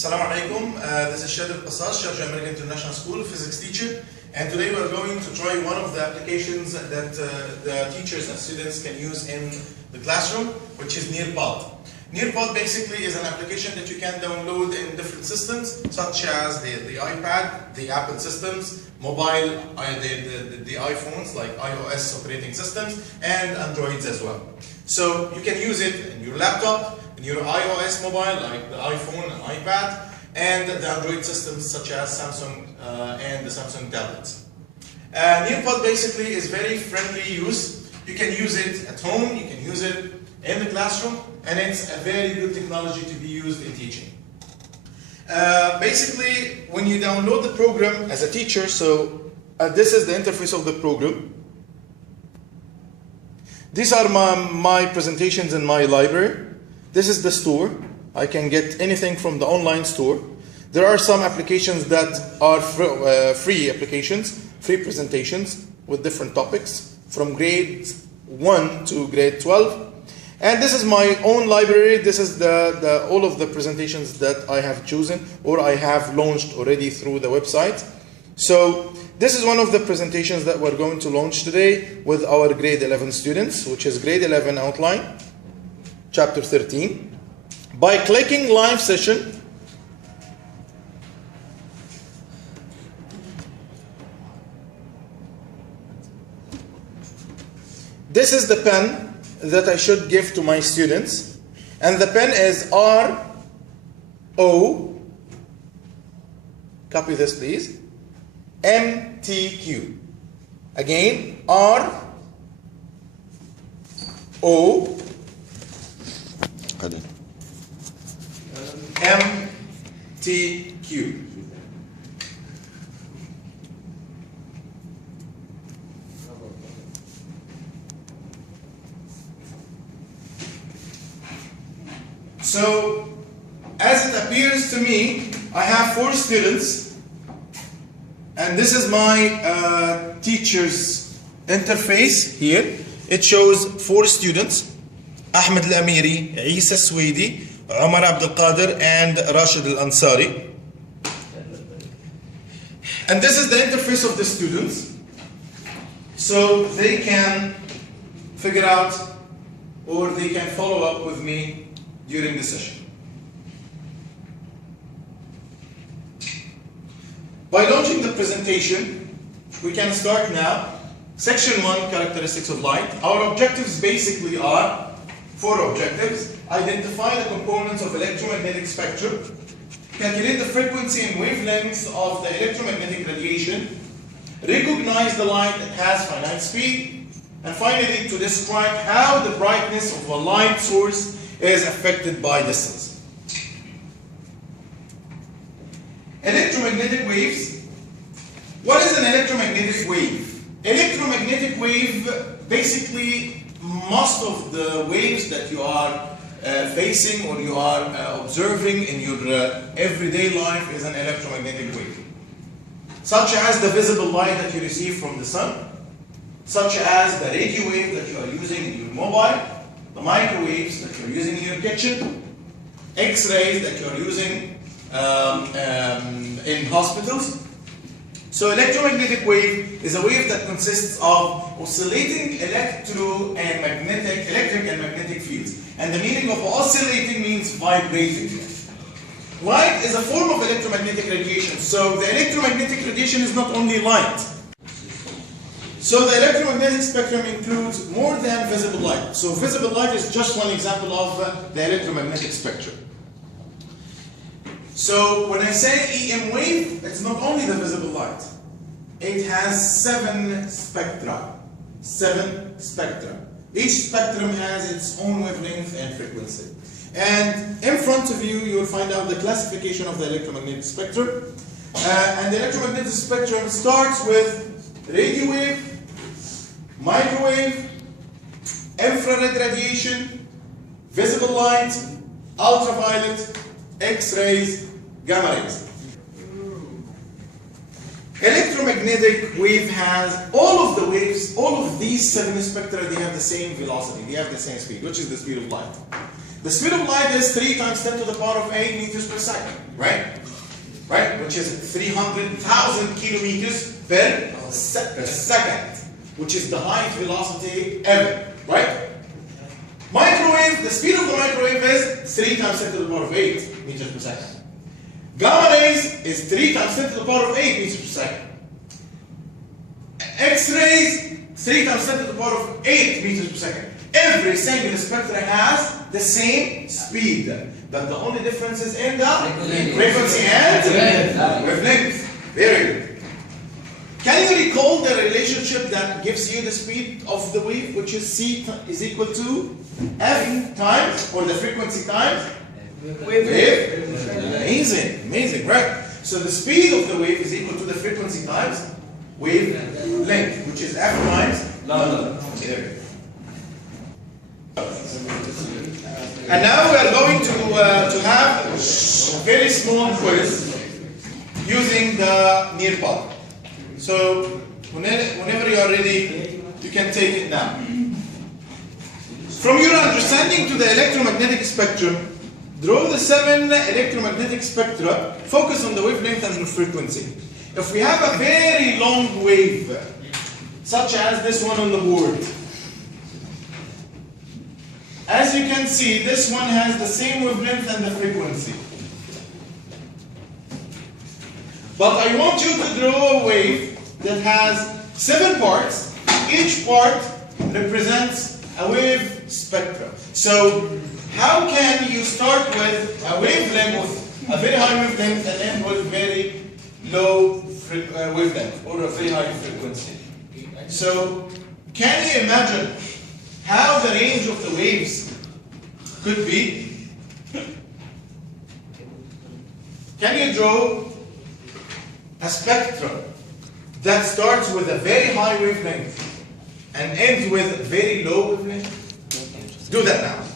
Assalamu alaikum. This is Shady Elkassas, American International School physics teacher, and today we're going to try one of the applications that the teachers and students can use in the classroom, which is NearPod. NearPod basically is an application that you can download in different systems, such as the iPad, the Apple systems, mobile, the iPhones like iOS operating systems, and Androids as well. So you can use it in your laptop, in your iOS mobile like the iPhone and iPad, and the Android systems such as Samsung and the Samsung tablets. NearPod basically is very friendly use. You can use it at home, you can use it in the classroom, and it's a very good technology to be used in teaching. Basically, when you download the program as a teacher, so this is the interface of the program. These are my presentations in my library. This is the store. I can get anything from the online store. There are some applications that are free applications, free presentations with different topics from grade 1 to grade 12. And this is my own library. This is all of the presentations that I have chosen or I have launched already through the website. So this is one of the presentations that we're going to launch today with our grade 11 students, which is grade 11 outline, chapter 13. By clicking live session, this is the pen that I should give to my students, and the pen is R-O, copy this please, M-T-Q. Again, R-O, M-T-Q. So, as it appears to me, I have 4 students, and this is my teacher's interface here. It shows 4 students: Ahmed Al-Amiri, Isa Swedi, Omar Abdul Qadir, and Rashid Al-Ansari. And this is the interface of the students, so they can figure out or they can follow up with me during the session. By launching the presentation, we can start now. Section 1, characteristics of light. Our objectives basically are 4 objectives. Identify the components of electromagnetic spectrum. Calculate the frequency and wavelengths of the electromagnetic radiation. Recognize the light that has finite speed. And finally, to describe how the brightness of a light source is affected by distance. Electromagnetic waves. What is an electromagnetic wave? Electromagnetic wave, basically, most of the waves that you are facing or you are observing in your everyday life is an electromagnetic wave. Such as the visible light that you receive from the sun, such as the radio wave that you are using in your mobile, the microwaves that you're using in your kitchen, X-rays that you're using in hospitals. So electromagnetic wave is a wave that consists of oscillating electric and magnetic fields. And the meaning of oscillating means vibrating. Light is a form of electromagnetic radiation. So the electromagnetic radiation is not only light. So the electromagnetic spectrum includes more than visible light. So visible light is just one example of the electromagnetic spectrum. So when I say EM wave, it's not only the visible light. It has 7 spectra. 7 spectra. Each spectrum has its own wavelength and frequency. And in front of you, you'll find out the classification of the electromagnetic spectrum. And the electromagnetic spectrum starts with radio wave, microwave, infrared radiation, visible light, ultraviolet, X-rays, gamma rays. Electromagnetic wave has all of the waves, all of these 7 spectra, they have the same velocity, they have the same speed, which is the speed of light. The speed of light is 3 times 10 to the power of 8 meters per second, right? Right? Which is 300,000 kilometers per second, which is the highest velocity ever, right? Microwave, the speed of the microwave is 3 times 10 to the power of 8 meters per second. Gamma rays is 3 times 10 to the power of 8 meters per second. X-rays, 3 times 10 to the power of 8 meters per second. Every single spectrum has the same speed, but the only difference is in the frequency and wavelength. Very good. Can you recall the relationship that gives you the speed of the wave, which is C is equal to F times, or the frequency times wave? Amazing, amazing, right? So the speed of the wave is equal to the frequency times wavelength, which is F times lambda. Okay, and now we are going to have a very small quiz using the NearPod. So whenever you are ready, you can take it now. From your understanding to the electromagnetic spectrum, draw the 7 electromagnetic spectra, focus on the wavelength and the frequency. If we have a very long wave, such as this one on the board, as you can see, this one has the same wavelength and the frequency. But I want you to draw a wave that has 7 parts. Each part represents a wave spectrum. So how can you start with a wavelength, a very high wavelength, and end with very low wavelength or a very high frequency? So can you imagine how the range of the waves could be? Can you draw a spectrum that starts with a very high wavelength and ends with very low wavelength? Do that now.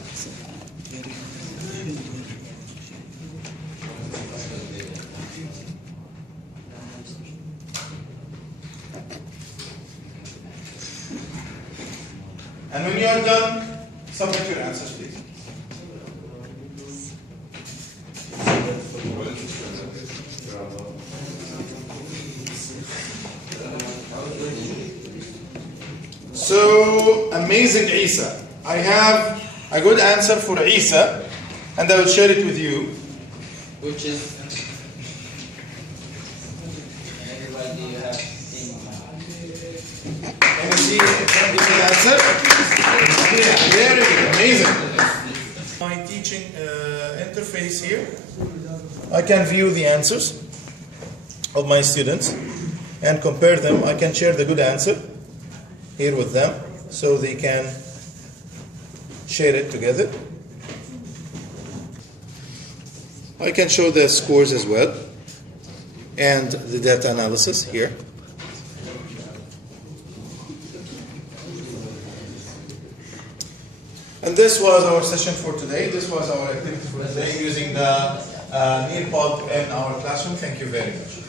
And when you are done, submit your answers, please. So, amazing Isa. I have a good answer for Isa, and I will share it with you. Which is everybody you have seen. Can you see the answer? Yeah, very good, amazing. My teaching interface here, I can view the answers of my students and compare them. I can share the good answer here with them so they can share it together. I can show the scores as well and the data analysis here. And this was our session for today. This was our activity for today using the NearPod in our classroom. Thank you very much.